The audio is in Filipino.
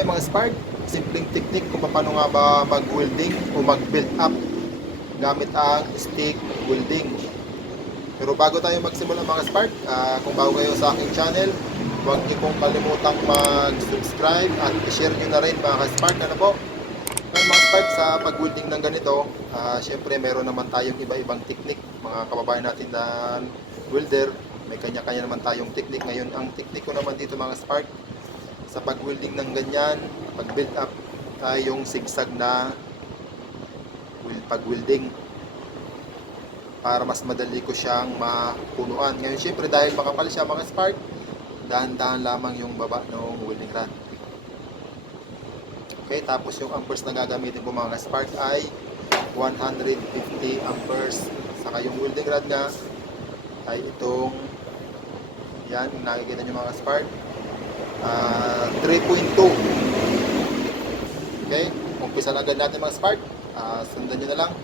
Okay mga spark, simpleng technique kung paano nga ba mag-welding o mag-build up gamit ang stick welding. Pero bago tayo magsimula mga spark, kung bago kayo sa aking channel, huwag niyo pong kalimutang mag-subscribe at i-share nyo na rin mga spark. Ano po? Ngayon mga spark, sa pag-welding ng ganito, syempre meron naman tayong iba-ibang technique. Mga kababayan natin na welder, may kanya-kanya naman tayong technique. Ngayon, ang technique ko naman dito mga spark, sa pag-welding ng ganyan, pag-build up, ay yung zigzag na pag-welding para mas madali ko siyang mapunuan. Ngayon syempre dahil makapal siya mga spark, dahan-dahan lamang yung baba ng welding rod. Okay, tapos yung amperes na gagamitin ko mga spark ay 150 amperes. Saka yung welding rod nga ay itong yan, nakikita nyo mga spark, 3.2. Okay, umpisa na agad natin mga spark. Sundan nyo na lang.